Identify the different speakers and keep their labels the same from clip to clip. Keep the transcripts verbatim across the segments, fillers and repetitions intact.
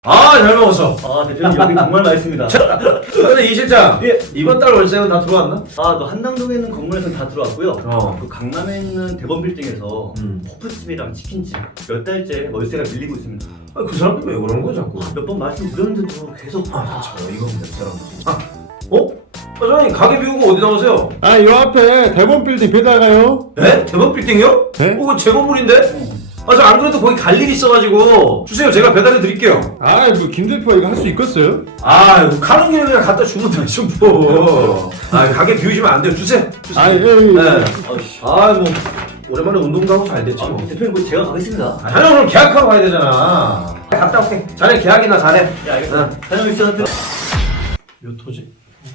Speaker 1: 아, 잘 먹었어.
Speaker 2: 아 대표님 여기 정말 맛있습니다.
Speaker 1: 근데 이 실장,
Speaker 2: 예.
Speaker 1: 이번 달 월세는 다 들어왔나?
Speaker 2: 아 또 한남동에 있는 건물에서 다 들어왔고요.
Speaker 1: 어.
Speaker 2: 또 강남에 있는 대건 빌딩에서
Speaker 1: 음.
Speaker 2: 호프집이랑 치킨집 몇 달째 월세가 밀리고 있습니다.
Speaker 1: 아, 그 사람들 왜 그러는 거야, 자꾸?
Speaker 2: 몇 번 말씀드렸는데도 계속
Speaker 1: 아, 저 이거 몇 사람들이. 아, 어? 사장님, 가게 비우고 어디 나오세요?
Speaker 3: 아, 요 앞에 대본 빌딩 배달 가요.
Speaker 1: 네? 대박 빌딩이요?
Speaker 3: 네?
Speaker 1: 어, 그거 제 건물인데? 아, 저 안 그래도 거기 갈 일이 있어가지고 주세요, 제가 배달해 드릴게요.
Speaker 3: 아, 뭐 김 대표가 이거 할 수 있겠어요?
Speaker 1: 아, 이거 가는 길에 그냥 갖다 주면 되죠, 뭐. 아, 가게 비우시면 안 돼요. 주세요. 주세요.
Speaker 3: 아, 예, 예.
Speaker 1: 네.
Speaker 2: 아이씨.
Speaker 1: 아, 뭐 오랜만에 운동도 하고 잘 됐지
Speaker 2: 아,
Speaker 1: 뭐.
Speaker 2: 대표님 뭐 제가 가겠습니다.
Speaker 1: 아, 자네 오늘 계약하고 가야 되잖아. 갔다 올게. 자네 계약이나 잘해.
Speaker 2: 예 알겠습니다. 다녀오십시오 대표.
Speaker 1: 몇 호지?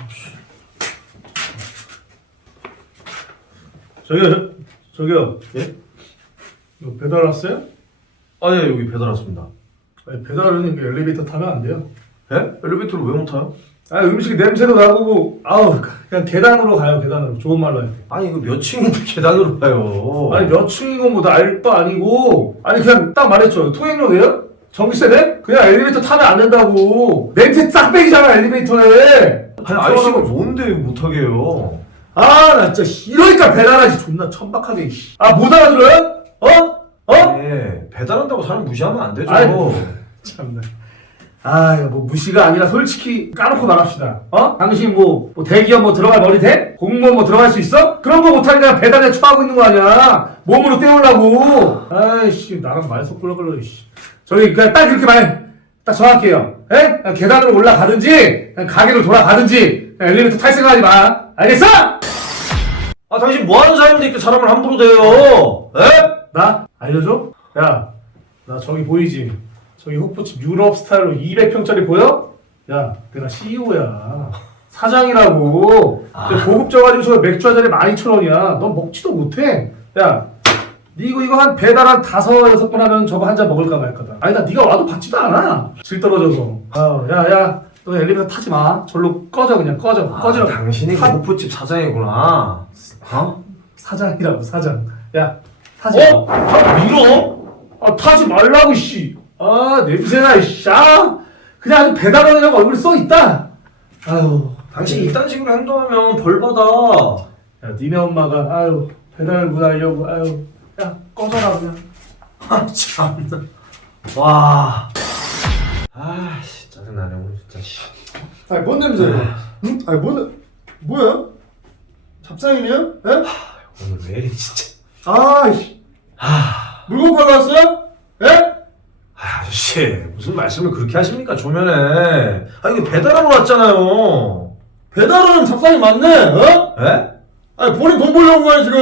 Speaker 1: 저기요, 저, 저기요. 예?
Speaker 4: 이거 배달 왔어요?
Speaker 1: 아, 예, 여기 배달 왔습니다.
Speaker 4: 아니, 배달은 엘리베이터 타면 안 돼요.
Speaker 1: 예? 엘리베이터를 왜 못 타요?
Speaker 4: 아 음식 냄새도 나고 아우 그냥 계단으로 가요 계단으로 좋은 말로 할 때.
Speaker 1: 아니, 이거 몇 층인데 계단으로 가요?
Speaker 4: 아니 몇 층이고 뭐 알바 아니고 아니 그냥 딱 말했죠. 통행료네요? 전기세 내? 그냥 엘리베이터 타면 안 된다고. 냄새 싹 빼기잖아 엘리베이터에.
Speaker 1: 아니, 아저씨가 뭔데 못하게 해요?
Speaker 4: 아 나 진짜 이러니까 배달하지 존나 천박하게. 아 못 알아들어요? 어? 어?
Speaker 1: 네, 배달한다고 사람 무시하면 안 되죠.
Speaker 4: 아이, 참나. 아, 이거 뭐 무시가 아니라 솔직히 까놓고 말합시다. 어? 당신 뭐, 뭐 대기업 뭐 들어갈 머리 돼? 공무원 뭐 들어갈 수 있어? 그런 거 못하니까 배달에 처하고 있는 거 아니야? 몸으로 때우려고. 아이씨, 나랑 말 섞으려 그러, 씨. 저기, 그냥 딱 이렇게 말, 딱 정확해요. 에? 그냥 계단으로 올라가든지, 그냥 가게로 돌아가든지, 그냥 엘리베이터 탈 생각하지 마. 알겠어?
Speaker 1: 아, 당신 뭐 하는 사람인데 이렇게 사람을 함부로 대요? 에?
Speaker 4: 나? 알려줘? 야, 나 저기 보이지? 저기 호프집 유럽 스타일로 이백 평짜리 보여? 야, 내가 씨이오야. 사장이라고.
Speaker 1: 아.
Speaker 4: 고급져가지고 저 맥주 한 잔에 만 이천 원이야. 넌 먹지도 못해. 야, 니 이거, 이거 한 배달 한 다섯, 여섯 번 하면 저거 한 잔 먹을까 말까다. 아니다, 니가 와도 받지도 않아. 질 떨어져서. 아, 야, 야, 너 엘리베이터 타지 마. 절로 꺼져, 그냥 꺼져.
Speaker 1: 아,
Speaker 4: 꺼져.
Speaker 1: 당신이 그
Speaker 4: 타-
Speaker 1: 호프집 사장이구나. 어?
Speaker 4: 사장이라고, 사장. 야, 타지 마.
Speaker 1: 어? 아, 밀어?
Speaker 4: 아 타지 말라고 씨. 아 냄새나 씨. 아 그냥 아주 배달원이라고 얼굴 써 있다. 아유
Speaker 1: 당신 이딴 식으로 행동하면 벌 받아.
Speaker 4: 야 니네 엄마가 아유 배달 문 하려고 아유 야 꺼져라 그냥.
Speaker 1: 아, 참나. 와. 아, 씨, 짜증나네, 오늘 진짜, 씨.
Speaker 3: 아니, 뭔 냄새야? 응? 아니, 뭔, 뭐야? 잡상이네요? 예?
Speaker 1: 오늘 왜 이래, 진짜.
Speaker 3: 아이씨.
Speaker 1: 하.
Speaker 3: 물건 팔러 왔어요? 예?
Speaker 1: 아, 아저씨, 무슨 말씀을 그렇게 하십니까, 조면에. 아, 이거 배달하러 왔잖아요.
Speaker 3: 배달은 잡상이 맞네, 어?
Speaker 1: 에?
Speaker 3: 아니, 본인 돈 벌려온 거야, 지금.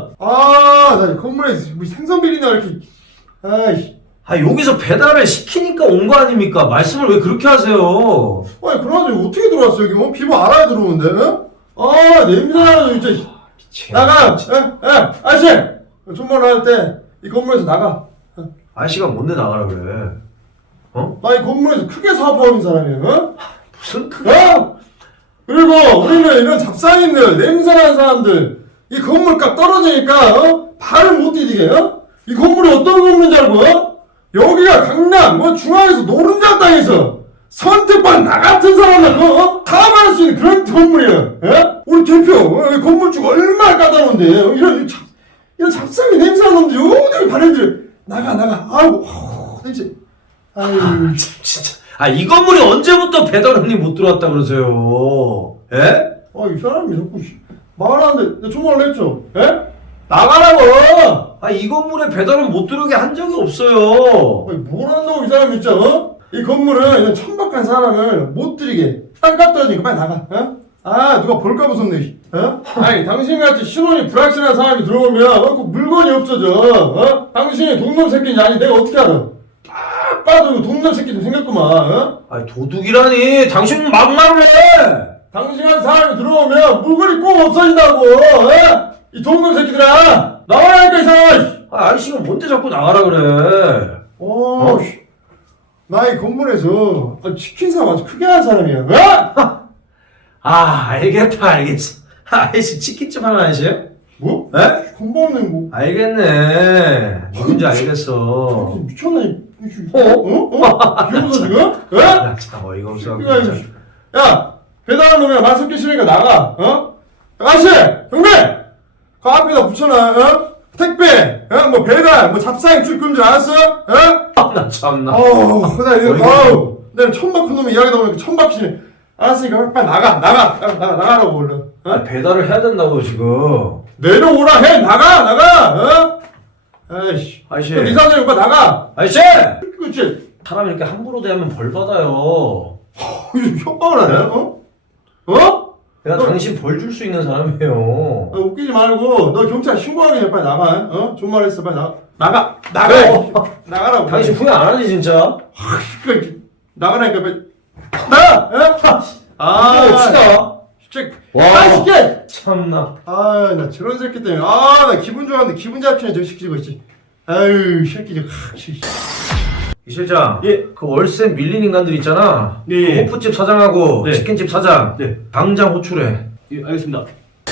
Speaker 3: 아, 나 건물에 뭐 생선비리나 이렇게. 아이씨.
Speaker 1: 아, 여기서 배달을 시키니까 온 거 아닙니까? 말씀을 왜 그렇게 하세요?
Speaker 3: 아니, 그러나 어떻게 들어왔어, 여기? 뭐, 비번 알아야 들어오는데, 어? 아, 냄새나요, 진짜.
Speaker 1: 미친.
Speaker 3: 나가! 에? 에? 아저씨! 존말 할 때, 이 건물에서 나가.
Speaker 1: 아저씨가 뭔데 나가라 그래? 어?
Speaker 3: 나 이 건물에서 크게 사업하고 있는 사람이에요, 어?
Speaker 1: 무슨 그...
Speaker 3: 어? 그리고 우리는 이런 잡상인들, 냄새나는 사람들, 이 건물값 떨어지니까, 어? 발을 못 디디게, 어? 이 건물이 어떤 건물인지 알고, 어? 여기가 강남, 뭐 중앙에서 노른자 땅에서 선택받은 나 같은 사람을, 어? 어? 탐할 수 있는 그런 건물이야, 예? 우리 대표, 어? 이 건물주가 얼마나 까다로운데, 어? 이런, 잡, 이런 잡상이 냄새나는 놈들, 어디 발을 나가, 나가, 아이고, 허, 냄새. 아유,
Speaker 1: 참, 진짜. 아, 이 건물이 언제부터 배달원이 못 들어왔다 그러세요? 예?
Speaker 3: 아, 이 사람이 자꾸 씨, 말하는데 내가 정말 했죠? 예? 나가라고!
Speaker 1: 아, 이 건물에 배달원 못 들어오게 한 적이 없어요.
Speaker 3: 아니, 뭘 한다고 이 사람이 진짜, 어? 이 건물은 이런 천박한 사람을 못 들이게 땅값 떨어지니까 빨리 나가, 어? 아, 누가 볼까 무섭네, 씨. 어? 아니, 당신같이 신원이 불확실한 사람이 들어오면, 어? 그 물건이 없어져, 어? 당신이 동놈 새끼인지 아니 내가 어떻게 알아? 딱 봐도 동놈 새끼 좀 생겼구만, 어?
Speaker 1: 아니, 도둑이라니. 당신은 막말을 해.
Speaker 3: 당신 같은 사람이 들어오면 물건이 꼭 없어진다고, 어? 이 동놈 새끼들아! 나와라니까, 이 사람!
Speaker 1: 아, 아저씨가 뭔데 자꾸 나가라 그래.
Speaker 3: 어, 씨. 나 이 건물에서 치킨 사업 아주 크게 하는 사람이야, 어?
Speaker 1: 아, 알겠다, 알겠어. 아, 아저씨 치킨집 하나 하세요?
Speaker 3: 뭐?
Speaker 1: 에?
Speaker 3: 건물 없는 뭐.
Speaker 1: 알겠네. 누군지 알겠어.
Speaker 3: 미쳤나, 이 어? 어? 어? 기분서 지금? 예?
Speaker 1: 야, 진짜 어이가 없어.
Speaker 3: 야, 이거. 야, 배달하는 놈이랑 말 섞기 싫으니까 나가, 어? 아가씨! 경배! 그 앞에다 붙여놔, 어? 택배, 어? 뭐 배달, 뭐 잡사행 출금지 알았어? 어?
Speaker 1: 나 참나.
Speaker 3: 어우, 나 이거,
Speaker 1: 어이가
Speaker 3: 어우, 내가 천박 큰 놈이 이야기다 보니까 천박이네. 알았으니까 빨리 나가, 나가, 나가, 나가, 나가라고, 얼른. 어?
Speaker 1: 아, 배달을 해야 된다고 지금.
Speaker 3: 내려오라 해, 나가, 나가, 어? 아이씨.
Speaker 1: 아저씨.
Speaker 3: 이 사장님 오빠 나가!
Speaker 1: 아저씨!
Speaker 3: 그치?
Speaker 1: 사람 이렇게 함부로 대하면 벌 받아요.
Speaker 3: 이거 협박을 하네, 어? 어?
Speaker 1: 내가
Speaker 3: 너-
Speaker 1: 당신 벌 줄 수 있는 사람이에요.
Speaker 3: 아, 웃기지 말고 너 경찰 신고하기 전에 빨리 나가. 어? 존말 했어 빨리 나가. 나가. 나가. 나가라고.
Speaker 1: 당신 후회 안 하지 진짜?
Speaker 3: 그, 나가라니까 빨리. 나가. 어? 아,
Speaker 1: 봅시다.
Speaker 3: 진짜.
Speaker 1: 와.
Speaker 3: 아, 시켜.
Speaker 1: 참나.
Speaker 3: 아, 나 저런 새끼 때문에 아, 나 기분 좋았는데 기분 잡히네 저 새끼 저거 있지. 아유, 새끼 저거. 아, 씨.
Speaker 1: 이 실장.
Speaker 2: 예.
Speaker 1: 그 월세 밀린 인간들 있잖아.
Speaker 2: 네, 예.
Speaker 1: 그 호프집 사장하고
Speaker 2: 네.
Speaker 1: 치킨집 사장.
Speaker 2: 네.
Speaker 1: 당장 호출해.
Speaker 2: 예, 알겠습니다.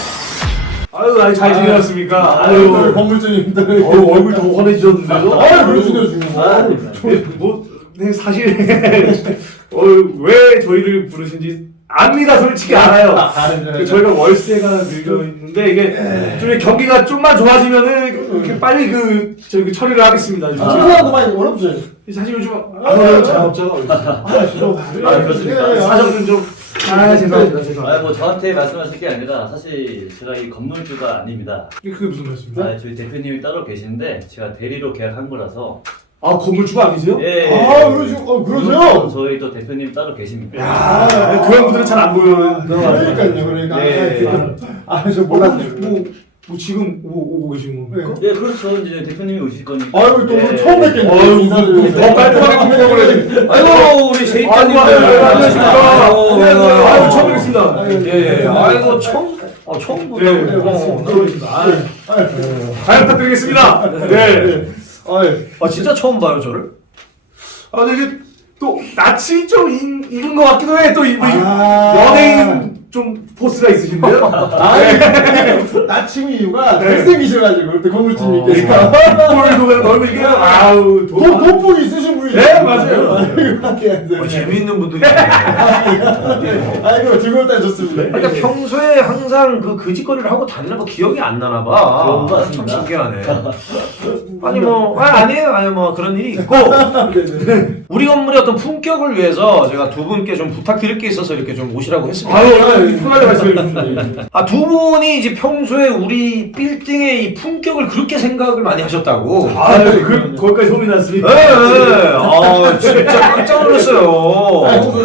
Speaker 4: 아유, 아유, 잘 지내셨습니까?
Speaker 3: 아유,
Speaker 4: 아유,
Speaker 3: 건물주님들.
Speaker 4: 어우, 얼굴 더 환해지셨는데요?
Speaker 3: 아유, 왜 죽여 지금.
Speaker 2: 아,
Speaker 3: 아유,
Speaker 2: 네.
Speaker 4: 뭐, 네, 사실, 어, 왜 저희를 부르신지 압니다, 솔직히 알아요. 그 저희가 월세가 늘려 있는데, 이게, 좀 경기가 좀만 좋아지면은, 이렇게 빨리 그, 저기 처리를 하겠습니다. 요즘.
Speaker 3: 청소하고 많이 어렵지.
Speaker 4: 사실 요즘, 안 어려운 자영업자가 어디
Speaker 3: 아, 진짜.
Speaker 2: 아, 그렇습니까?
Speaker 4: 사정 좀 좀, 아, 죄송합니다, 죄송합니다.
Speaker 2: 아, 뭐 저한테 말씀하실 게 아니라 사실 제가 이 건물주가 아닙니다.
Speaker 4: 그게 무슨 말씀이세요?
Speaker 2: 아, 저희 대표님이 따로 계신데 제가 대리로 계약한 거라서.
Speaker 4: 아, 건물주가 아니세요?
Speaker 2: 예.
Speaker 3: 아, 그러시, 어, 그러세요?
Speaker 2: 저희 또 대표님 따로 계십니다.
Speaker 4: 야, 그런 분들은 잘 안 보여요.
Speaker 3: 그러니까요, 그러니까.
Speaker 2: 예.
Speaker 3: 아, 저 몰랐네.
Speaker 4: 뭐, 뭐 지금 오, 오고 계신 겁니까?
Speaker 2: 예, 그렇죠. 이제 대표님이 오실 거니까.
Speaker 3: 아유, 또
Speaker 2: 예.
Speaker 3: 처음 뵙겠네.
Speaker 4: 아유,
Speaker 3: 인사를.
Speaker 4: 더 깔끔하게 끝내버려야지.
Speaker 1: 아이고 우리 세입자님들.
Speaker 4: 아이고, 아이고, 안녕하십니까.
Speaker 1: 아이고,
Speaker 4: 아유,
Speaker 1: 아이고,
Speaker 4: 처음 뵙겠습니다.
Speaker 1: 예, 예. 아이고 처음. 어 처음 보다.
Speaker 4: 네,
Speaker 1: 어,
Speaker 4: 잘 부탁드리겠습니다. 네.
Speaker 3: 아유,
Speaker 1: 아 진짜 처음 봐요 저를.
Speaker 4: 아, 근데 이게 또 낯이 좀 인- 익은 것 같기도 해. 또 이, 뭐 이-
Speaker 3: 아.
Speaker 4: 연예인 좀 포스가 있으신데요?
Speaker 3: 아유, 나침 이유가
Speaker 4: 네.
Speaker 3: 잘생기셔가지고, 그때 건물주님께서.
Speaker 4: 볼도 그냥 넓고 이게 아우 도,
Speaker 3: 돈, 돈복 있으신 분이.
Speaker 4: 네, 맞아요.
Speaker 1: 어, 재미있는 분들이 있네.
Speaker 3: 아이고, 즐거울 때 좋습니다.
Speaker 1: 그러니까 평소에 항상 그 그짓거리를 하고 다니는 거 기억이 안 나나 봐.
Speaker 2: 그런 것
Speaker 1: 참
Speaker 2: 같습니다.
Speaker 1: 신기하네. 아니 뭐 아, 아니에요, 아니 뭐 그런 일이 있고 우리 건물의 어떤 품격을 위해서 제가 두 분께 좀 부탁드릴 게 있어서 이렇게 좀 오시라고 했습니다.
Speaker 4: 아유, 아유, 편하게 말씀해 주십시오.
Speaker 1: 아, 두 분이 이제 평소에 우리 빌딩의 이 품격을 그렇게 생각을 많이 하셨다고.
Speaker 4: 아유, 그, 거기까지 소문이
Speaker 1: 예,
Speaker 4: 났습니까?
Speaker 1: 예. 아, 진짜 깜짝 놀랐어요.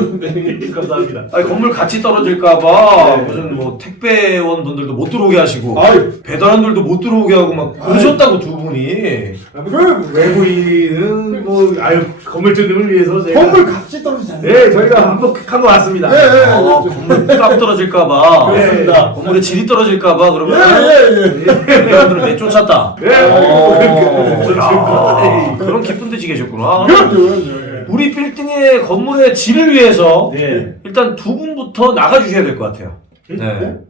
Speaker 4: 감사합니다.
Speaker 1: 아니, 건물 가치 떨어질까봐 무슨 뭐 택배원 분들도 못 들어오게 하시고
Speaker 3: 아유,
Speaker 1: 배달원들도 못 들어오게 하고 막 그러셨다고 두 분이.
Speaker 3: 그,
Speaker 4: 외부인은 뭐 아유 건물주님을 위해서 제가
Speaker 3: 건물 값이 떨어지잖아요.
Speaker 4: 네 저희가 한복한 것 같습니다.
Speaker 3: 예, 예.
Speaker 1: 아, 건물 값 떨어질까봐.
Speaker 4: 그렇습니다.
Speaker 1: 건물의 질이 떨어질까봐
Speaker 3: 예,
Speaker 1: 그러면
Speaker 3: 예, 예.
Speaker 1: 배달원들을 내쫓았다.
Speaker 4: 네.
Speaker 1: 어,
Speaker 4: 어,
Speaker 1: 야, 그런 깊은 뜻이 계셨구나.
Speaker 3: 그럼요, 그럼요.
Speaker 1: 우리 빌딩의 건물의 질을 위해서
Speaker 2: 네.
Speaker 1: 일단 두 분부터 나가주셔야 될 것 같아요. 네.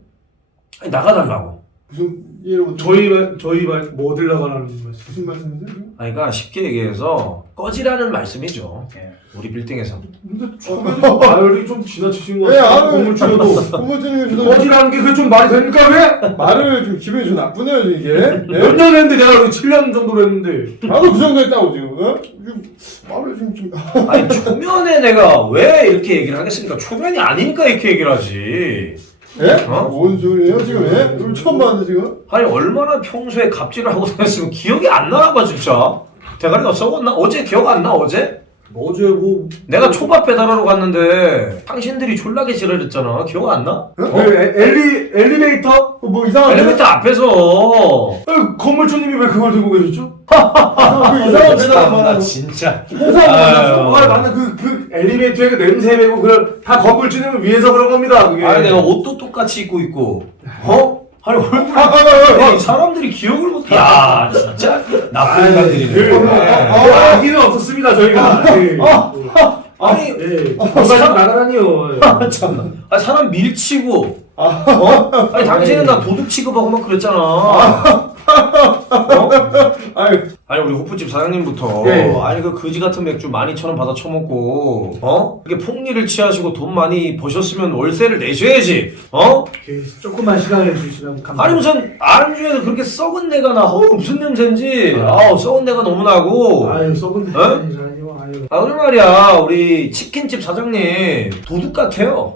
Speaker 1: 아니, 나가달라고.
Speaker 3: 무슨, 이해를 못
Speaker 4: 저희 말 저희 말뭐 어디라고 하는 말씀?
Speaker 3: 무슨 말씀이세요?
Speaker 1: 아니, 그러니까 쉽게 얘기해서 꺼지라는 말씀이죠.
Speaker 2: 네.
Speaker 1: 우리 빌딩에서.
Speaker 4: 근데 처음에는 말이 좀 지나치신 것
Speaker 3: 예,
Speaker 4: 같아요.
Speaker 3: 아유,
Speaker 4: 건물주여도
Speaker 3: 건물주님께서도
Speaker 4: 어디라는 게 그게 좀 말이 됩니까 그게?
Speaker 3: 말을 좀 기분이 좀 나쁘네요, 이게. 예?
Speaker 4: 몇 년 했는데 내가 칠 년 정도로 했는데
Speaker 3: 나도 그 정도 했다고, 지금. 어? 좀, 말을 좀, 좀.
Speaker 1: 아니, 초면에 내가 왜 이렇게 얘기를 하겠습니까? 초면이 아니니까 이렇게 얘기를 하지.
Speaker 3: 예?
Speaker 1: 어?
Speaker 3: 뭔 소리예요, 지금? 예? 이걸 처음 봤는데, 지금?
Speaker 1: 아니, 얼마나 평소에 갑질을 하고 다녔으면 기억이 안 나나 봐, 진짜. 대가리가 썩었나? 어제 기억 안 나, 어제?
Speaker 4: 어제 뭐
Speaker 1: 내가 초밥 배달하러 갔는데 당신들이 졸라게 지랄했잖아. 기억 안 나?
Speaker 3: 응?
Speaker 4: 그 에- 엘리 엘리베이터?
Speaker 3: 어, 뭐 이상한.
Speaker 1: 엘리베이터 앞에서.
Speaker 4: 어, 건물주님이 왜 그걸 들고 계셨죠?
Speaker 3: 그 이상한 대답
Speaker 1: 나
Speaker 3: 말하고.
Speaker 1: 진짜.
Speaker 3: 홍사하고
Speaker 1: 아유.
Speaker 4: 아, 맞는 그, 그 엘리베이터에 그 냄새 배고 그걸 다 건물주님을 위해서 그런 겁니다. 그게.
Speaker 1: 아니, 내가 옷도 똑같이 입고 있고. 어? 아니, 얼굴.
Speaker 3: 아, 아, 아, 아.
Speaker 1: 이 사람들이 기억을 못. 야, 진짜 나쁜
Speaker 4: 그,
Speaker 1: 인간들이네.
Speaker 3: 아,
Speaker 4: 뭐 아기는 없었습니다 저희가. 예.
Speaker 1: 아니,
Speaker 4: 예. 건물 좀 나가라니요. 예.
Speaker 1: 참나. 아니, 사람 밀치고. 어? 아니, 당신은 나 도둑 취급하고 막 그랬잖아. 어?
Speaker 3: 아유,
Speaker 1: 아니 우리 호프집 사장님부터
Speaker 4: 예.
Speaker 1: 아니 그 거지 같은 맥주 만 이천 원 받아 처먹고 어? 이렇게 폭리를 취하시고 돈 많이 버셨으면 월세를 내셔야지 어?
Speaker 4: 예, 조금만 시간을 주시면 감사합니다.
Speaker 1: 아니 우선 안주에서 그렇게 썩은 내가 나 어우 무슨 냄새인지 아우 썩은 내가 너무 나고
Speaker 4: 아유 썩은 데
Speaker 1: 어?
Speaker 4: 아니라니요. 아유.
Speaker 1: 아 그래 말이야 우리 치킨집 사장님 도둑 같아요.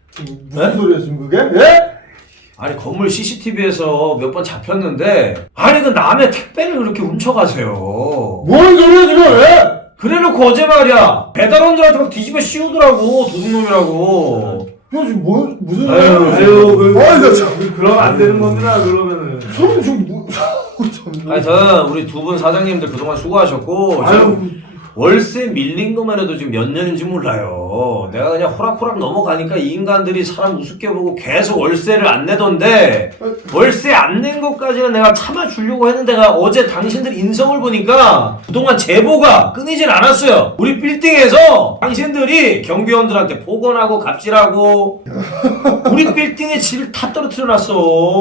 Speaker 3: 무슨 소리야 지금 그게? 예?
Speaker 1: 아니 건물 씨씨티비에서 몇 번 잡혔는데 아니 그 남의 택배를 그렇게 훔쳐가세요.
Speaker 3: 뭔 소리야 지금 왜?
Speaker 1: 그래놓고 어제 말이야 배달원들한테 막 뒤집어 씌우더라고 도둑놈이라고.
Speaker 3: 야 지금 뭐 무슨
Speaker 1: 아유,
Speaker 3: 소리야?
Speaker 4: 아유, 그,
Speaker 3: 아이 나 참.
Speaker 4: 그러면 안 되는 겁니다. 그러면은.
Speaker 3: 소리 좀 뭐? 참.
Speaker 1: 하여튼 우리 두 분 사장님들 그동안 수고하셨고
Speaker 4: 아유.
Speaker 1: 지금 월세 밀린 것만 해도 지금 몇 년인지 몰라요. 내가 그냥 호락호락 넘어가니까 이 인간들이 사람 우습게 보고 계속 월세를 안 내던데 월세 안 낸 것까지는 내가 참아주려고 했는데 내가 어제 당신들 인성을 보니까 그동안 제보가 끊이질 않았어요. 우리 빌딩에서 당신들이 경비원들한테 폭언하고 갑질하고 우리 빌딩의 질을 다 떨어뜨려놨어.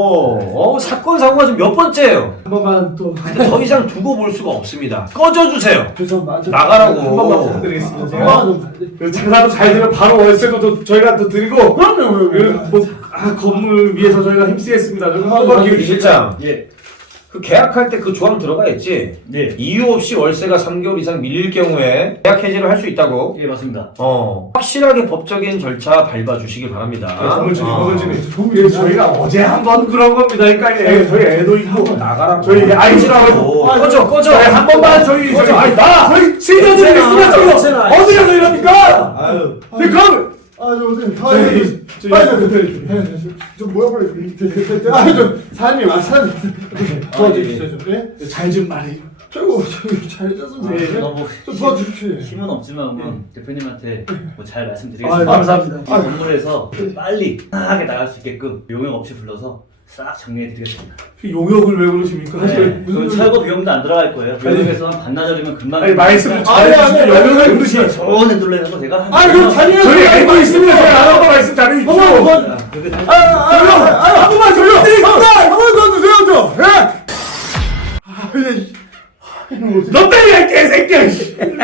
Speaker 1: 어, 사건 사고가 지금 몇 번째예요.
Speaker 4: 한 번만 또.
Speaker 1: 근데 더 이상 두고 볼 수가 없습니다. 꺼져주세요.
Speaker 4: 죄송합니다.
Speaker 1: 나가라고.
Speaker 4: 한 번만 부탁드리겠습니다.
Speaker 3: 아,
Speaker 4: 제가.
Speaker 3: 좀.
Speaker 4: 그 장사도 잘 되면 바로 월세도 또 저희가 또 드리고.
Speaker 3: 그럼요.
Speaker 4: 그, 뭐, 아, 건물 위해서 저희가 힘쓰겠습니다. 좀
Speaker 3: 아,
Speaker 4: 한번
Speaker 3: 네.
Speaker 4: 기회
Speaker 1: 실장,
Speaker 2: 예.
Speaker 1: 그 계약할 때 그 조항 들어가 있지?
Speaker 2: 네.
Speaker 1: 이유 없이 월세가 삼 개월 이상 밀릴 경우에 계약 해지를 할 수 있다고.
Speaker 2: 예, 맞습니다.
Speaker 1: 어, 확실하게 법적인 절차 밟아주시기 바랍니다.
Speaker 4: 건물주님,
Speaker 1: 어.
Speaker 4: 건물주님. 예, 저희가 어제 한 번 그런 겁니다. 그러니까 애, 저희 애도 있고
Speaker 1: 나가라고.
Speaker 4: 저희 아이들하고
Speaker 1: 어, 꺼져, 꺼져.
Speaker 4: 저희 한 번만 저희
Speaker 1: 꺼져.
Speaker 4: 저희
Speaker 1: 아니, 나!
Speaker 4: 저희 시대들이 있으면 저희
Speaker 1: 없애놔.
Speaker 4: 어디 가서 이럽니까?
Speaker 2: 아유.
Speaker 4: 네, 그럼
Speaker 3: 아, 저 어디? 아,
Speaker 4: 저희
Speaker 3: 저,
Speaker 4: 저희
Speaker 3: 아, 저, 저, 좀 뭐야 그래? 아, 좀 사장님, 아, 사장님, 도와주십시오 좀. 예?
Speaker 4: 잘 좀 말해.
Speaker 3: 저거 저기 잘 짰으면
Speaker 2: 네,
Speaker 3: 돼.
Speaker 2: 너무
Speaker 3: 좀 도와주십시오.
Speaker 2: 힘은 없지만 뭐 대표님한테 뭐 잘
Speaker 4: 아유,
Speaker 2: 말씀드리겠습니다.
Speaker 4: 감사합니다.
Speaker 2: 이 건물에서 빨리 편하게 나갈 수 있게끔 용역 없이 불러서 싹 정리해드리겠습니다.
Speaker 4: 용역을 왜 그러십니까?
Speaker 2: 네,
Speaker 3: 무슨
Speaker 2: 그 철거 비용도 안 들어갈 거예요. 용역에서 한 반나절이면 금방.
Speaker 4: 아니 말씀을
Speaker 3: 아니,
Speaker 4: 잘해주시면
Speaker 3: 아니,
Speaker 4: 용역을
Speaker 3: 아니,
Speaker 4: 그러시.
Speaker 2: 저번에 눌러서 제가 한.
Speaker 3: 아, 그럼 자기가
Speaker 4: 저희 알고 있습니다. 저희 알아서 말씀 잘해주십시오.
Speaker 3: 어머, 어머.
Speaker 2: 그렇게
Speaker 3: 아, 아, 아, 아, 한 번만 더 드리겠습니다. 한 번 더 주세요, 좀. 예. 아, 예.
Speaker 4: 너 때문에 개새끼야.